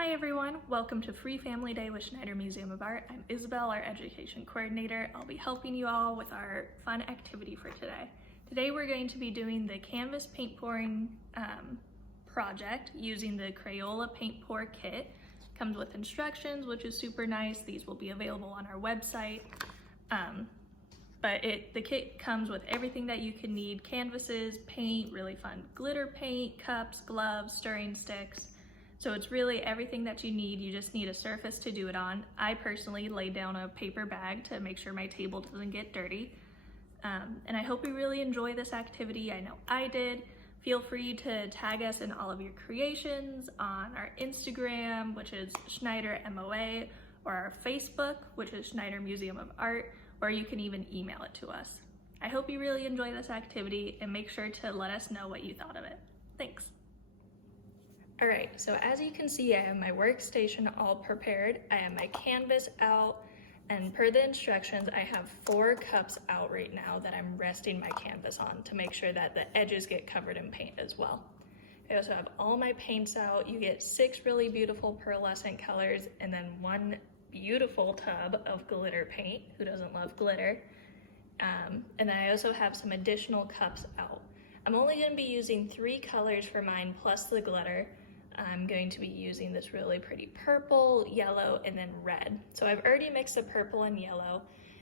Hi everyone, welcome to Free Family Day with Schneider Museum of Art. I'm Isabel, our education coordinator. I'll be helping you all with our fun activity for today. Today we're going to be doing the canvas paint pouring project using the Crayola paint pour kit. Comes with instructions, which is super nice. These will be available on our website. The kit comes with everything that you can need: canvases, paint, really fun glitter paint, cups, gloves, stirring sticks. So it's really everything that you need. You just need a surface to do it on. I personally laid down a paper bag to make sure my table doesn't get dirty. And I hope you really enjoy this activity. I know I did. Feel free to tag us in all of your creations on our Instagram, which is Schneider MOA, or our Facebook, which is Schneider Museum of Art, or you can even email it to us. I hope you really enjoy this activity and make sure to let us know what you thought of it. Thanks. All right, so as you can see, I have my workstation all prepared. I have my canvas out, and per the instructions, I have 4 cups out right now that I'm resting my canvas on to make sure that the edges get covered in paint as well. I also have all my paints out. You get 6 really beautiful pearlescent colors and then 1 beautiful tub of glitter paint. Who doesn't love glitter? And then I also have some additional cups out. I'm only going to be using 3 colors for mine plus the glitter. I'm going to be using this really pretty purple, yellow, and then red. So I've already mixed the purple and yellow,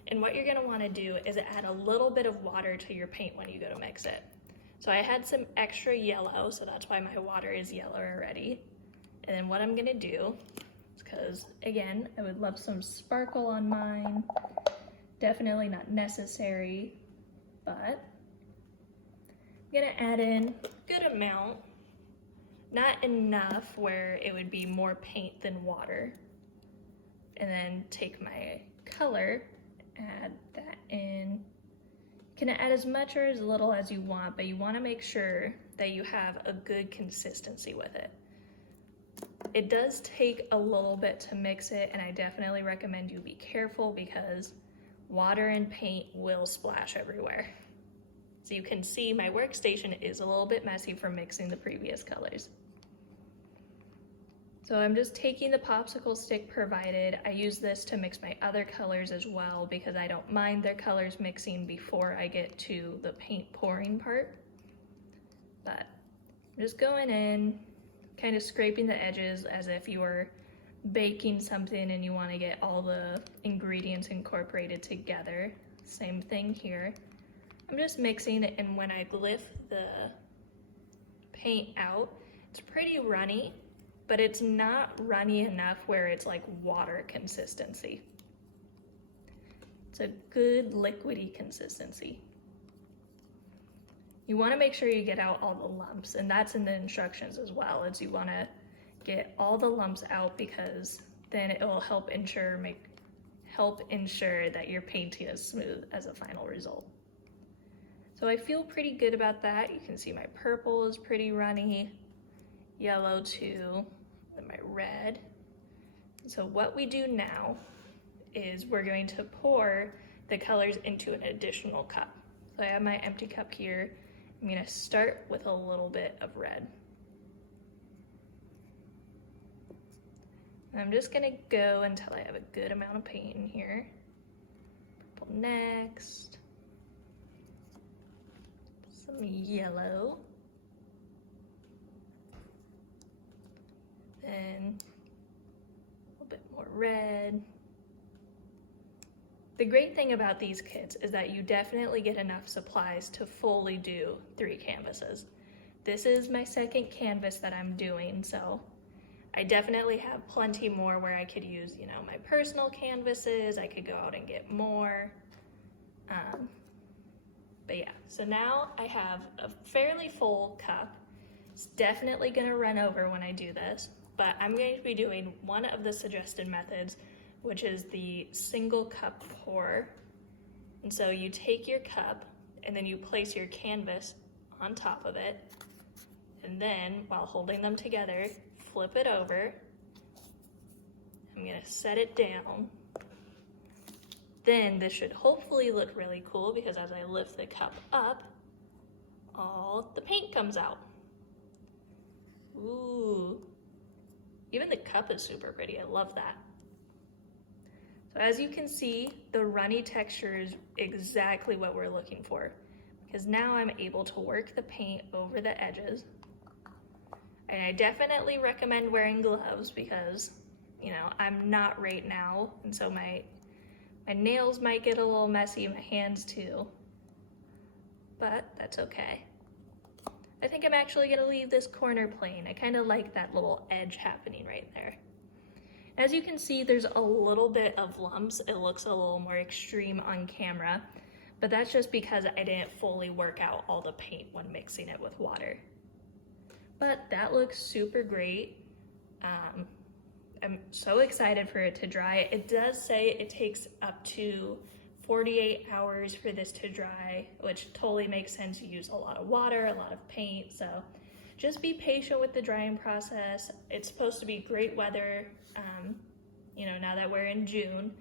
and what you're going to want to do is add a little bit of water to your paint when you go to mix it. So I had some extra yellow, so that's why my water is yellow already. And then what I'm going to do, because again, I would love some sparkle on mine, definitely not necessary, but I'm going to add in a good amount. Not enough where it would be more paint than water. And then take my color, add that in. You can add as much or as little as you want, but you want to make sure that you have a good consistency with it. It does take a little bit to mix it, and I definitely recommend you be careful because water and paint will splash everywhere. So you can see my workstation is a little bit messy from mixing the previous colors. So I'm just taking the popsicle stick provided. I use this to mix my other colors as well because I don't mind their colors mixing before I get to the paint pouring part. But I'm just going in, kind of scraping the edges as if you were baking something and you want to get all the ingredients incorporated together. Same thing here. I'm just mixing it, and when I lift the paint out, it's pretty runny, but it's not runny enough where it's like water consistency. It's a good liquidy consistency. You want to make sure you get out all the lumps, and that's in the instructions as well, is you want to get all the lumps out because then it will help ensure that your painting is smooth as a final result. So I feel pretty good about that. You can see my purple is pretty runny, yellow too, and my red. So what we do now is we're going to pour the colors into an additional cup. So I have my empty cup here. I'm gonna start with a little bit of red. And I'm just gonna go until I have a good amount of paint in here. Purple next. Some yellow, then a little bit more red. The great thing about these kits is that you definitely get enough supplies to fully do 3 canvases. This is my 2nd canvas that I'm doing, so I definitely have plenty more where I could use, my personal canvases. I could go out and get more. But yeah, so now I have a fairly full cup. It's definitely gonna run over when I do this, but I'm going to be doing one of the suggested methods, which is the single cup pour. And so you take your cup and then you place your canvas on top of it. And then while holding them together, flip it over. I'm gonna set it down. Then this should hopefully look really cool because as I lift the cup up, all the paint comes out. Ooh, Even the cup is super pretty, I love that. So as you can see, the runny texture is exactly what we're looking for, because now I'm able to work the paint over the edges. And I definitely recommend wearing gloves because, you know, I'm not right now, and so my nails might get a little messy, my hands too, but that's okay. I think I'm actually gonna leave this corner plain. I kind of like that little edge happening right there. As you can see, there's a little bit of lumps. It looks a little more extreme on camera, but that's just because I didn't fully work out all the paint when mixing it with water. But that looks super great. I'm so excited for it to dry. It does say it takes up to 48 hours for this to dry, which totally makes sense. You use a lot of water, a lot of paint, so just be patient with the drying process. It's supposed to be great weather, you know, now that we're in June.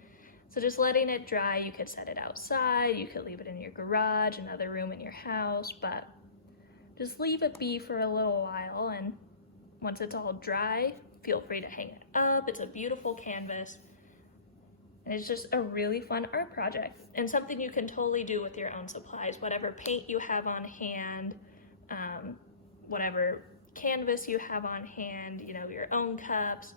So just letting it dry, you could set it outside, you could leave it in your garage, another room in your house, but just leave it be for a little while, and once it's all dry, feel free to hang it up. It's a beautiful canvas. And it's just a really fun art project and something you can totally do with your own supplies. Whatever paint you have on hand, whatever canvas you have on hand, you know, your own cups.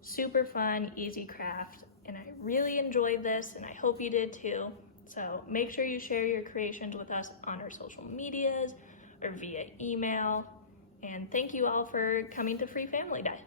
Super fun, easy craft. And I really enjoyed this, and I hope you did too. So make sure you share your creations with us on our social medias or via email. And thank you all for coming to Free Family Day.